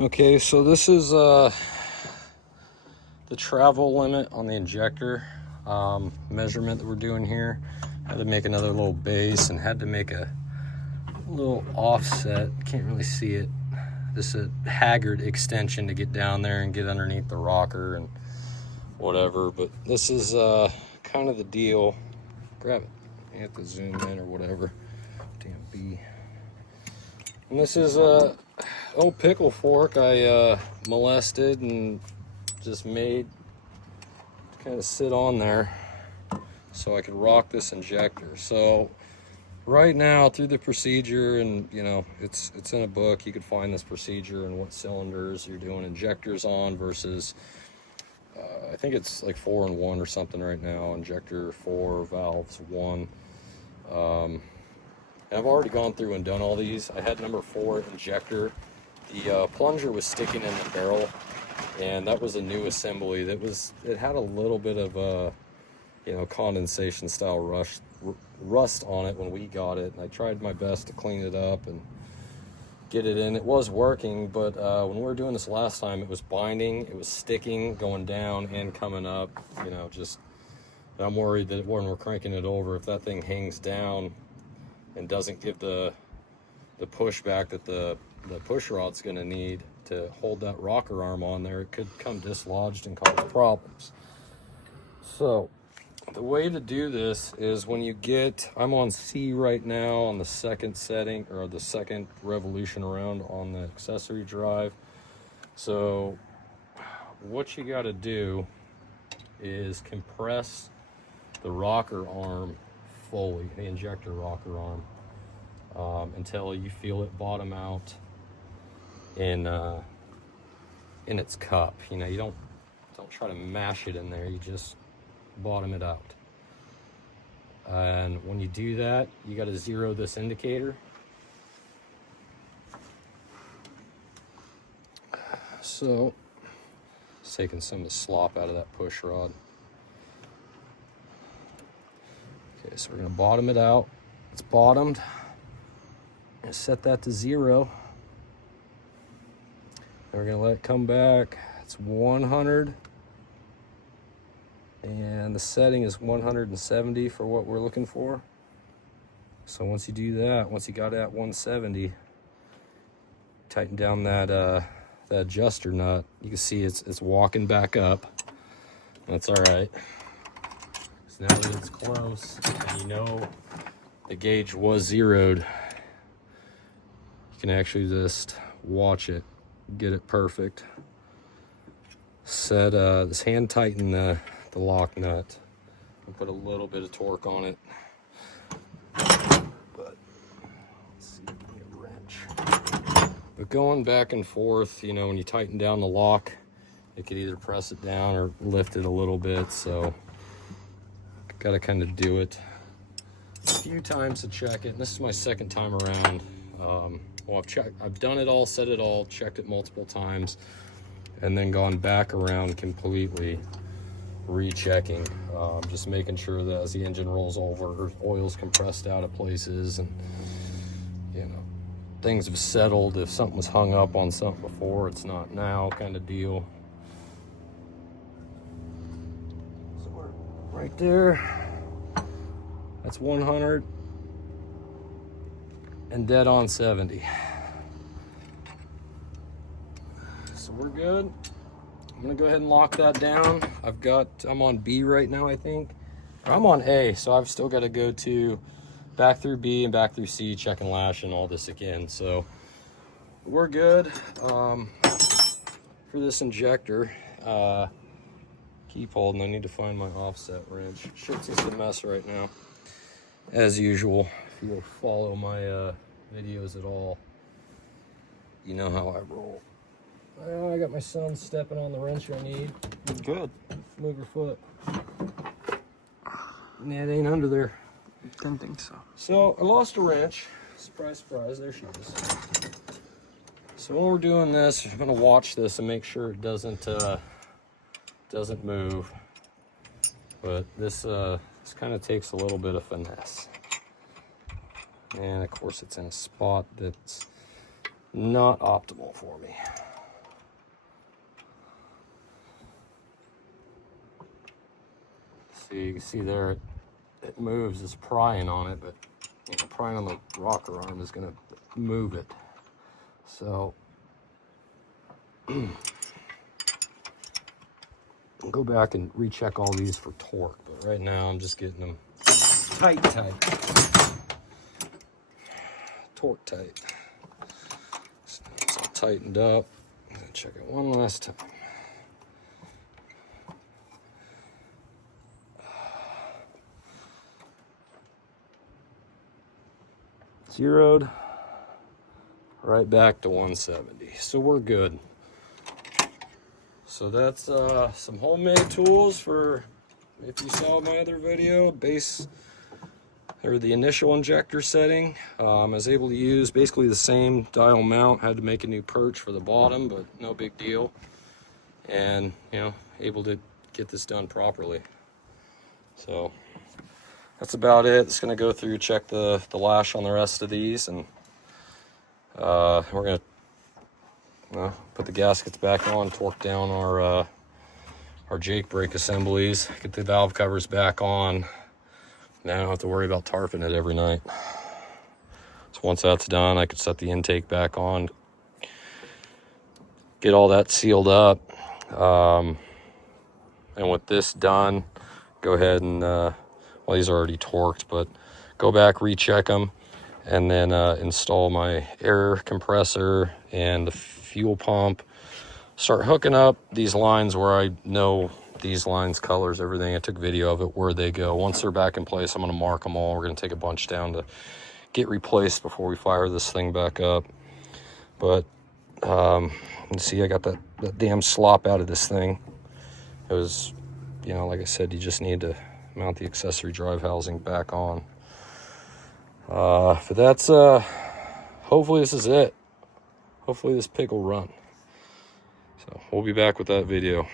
Okay, so this is the travel limit on the injector measurement that we're doing here. Had to make another little base and had to make a little offset. Can't really see it. This is a haggard extension to get down there and get underneath the rocker and whatever. But this is kind of the deal. Grab it. You have to zoom in or whatever. Damn bee. And this is a old pickle fork I molested and just made to kind of sit on there so I could rock this injector. So right now through the procedure, and you know, it's in a book, you could find this procedure and what cylinders you're doing injectors on versus I think it's like 4 and 1 or something right now. Injector 4, valves 1. And I've already gone through and done all these. I had number 4 injector. The plunger was sticking in the barrel, and that was a new assembly. It had a little bit of condensation style rust on it when we got it. And I tried my best to clean it up and get it in. It was working, but when we were doing this last time, it was binding, it was sticking, going down and coming up. You know, just I'm worried that when we're cranking it over, if that thing hangs down and doesn't give the pushback that the push rod's going to need to hold that rocker arm on there, it could come dislodged and cause problems. So the way to do this is when you get, I'm on C right now on the second setting, or the second revolution around on the accessory drive. So what you got to do is compress the rocker arm fully, the injector rocker arm, until you feel it bottom out in its cup. You know, you don't try to mash it in there, you just bottom it out. And when you do that, you got to zero this indicator. So it's taking some of the slop out of that push rod. Okay, so we're going to bottom it out. It's bottomed. And set that to 0. And we're going to let it come back. It's 100. And the setting is 170 for what we're looking for. So once you do that, once you got it at 170, tighten down that adjuster nut. You can see it's walking back up. That's all right. So now that it's close and you know the gauge was zeroed, you can actually just watch it, get it perfect. Set this hand tighten the lock nut and put a little bit of torque on it. But let's see, need a wrench. But going back and forth, you know, when you tighten down the lock, it could either press it down or lift it a little bit. So got to kind of do it a few times to check it. And this is my second time around. Well, I've done it all, set it all, checked it multiple times, and then gone back around completely rechecking, just making sure that as the engine rolls over, oil's compressed out of places, and you know, things have settled. If something was hung up on something before, it's not now, kind of deal. So we're right there. That's 100 and dead on 70. So we're good. I'm gonna go ahead and lock that down. I'm on B right now, I think. Or I'm on A, so I've still got to go to back through B and back through C, check and lash and all this again. So we're good for this injector. Keep holding. I need to find my offset wrench. Shit's just a mess right now, as usual. If you follow my videos at all, you know how I roll. Well, I got my son stepping on the wrench I need. Good. Move your foot. Yeah, it ain't under there. Didn't think so. So I lost a wrench. Surprise, surprise, there she is. So when we're doing this, I'm gonna watch this and make sure it doesn't move. But this kind of takes a little bit of finesse. And of course it's in a spot that's not optimal for me. See, you can see there it moves. It's prying on it, but you know, prying on the rocker arm is going to move it. So I'll go back and recheck all these for torque, but right now I'm just getting them tight. Torque tight. So it's all tightened up. I'm gonna check it one last time. Zeroed right back to 170. So we're good. So that's some homemade tools for, if you saw my other video, base or the initial injector setting. I was able to use basically the same dial mount. Had to make a new perch for the bottom, but no big deal. And you know, able to get this done properly. So that's about it. It's gonna go through, check the lash on the rest of these, and we're gonna put the gaskets back on, torque down our Jake brake assemblies, get the valve covers back on. Now I don't have to worry about tarping it every night. So once that's done, I could set the intake back on, get all that sealed up. And with this done, go ahead and, well, these are already torqued, but go back, recheck them, and then install my air compressor and the fuel pump. Start hooking up these lines where I know these lines, colors, everything. I took video of it, where they go. Once they're back in place, I'm going to mark them all. We're going to take a bunch down to get replaced before we fire this thing back up. But you see, I got that damn slop out of this thing. It was, you know, like I said, you just need to mount the accessory drive housing back on. But that's, hopefully this is it. Hopefully this pig will run. So we'll be back with that video.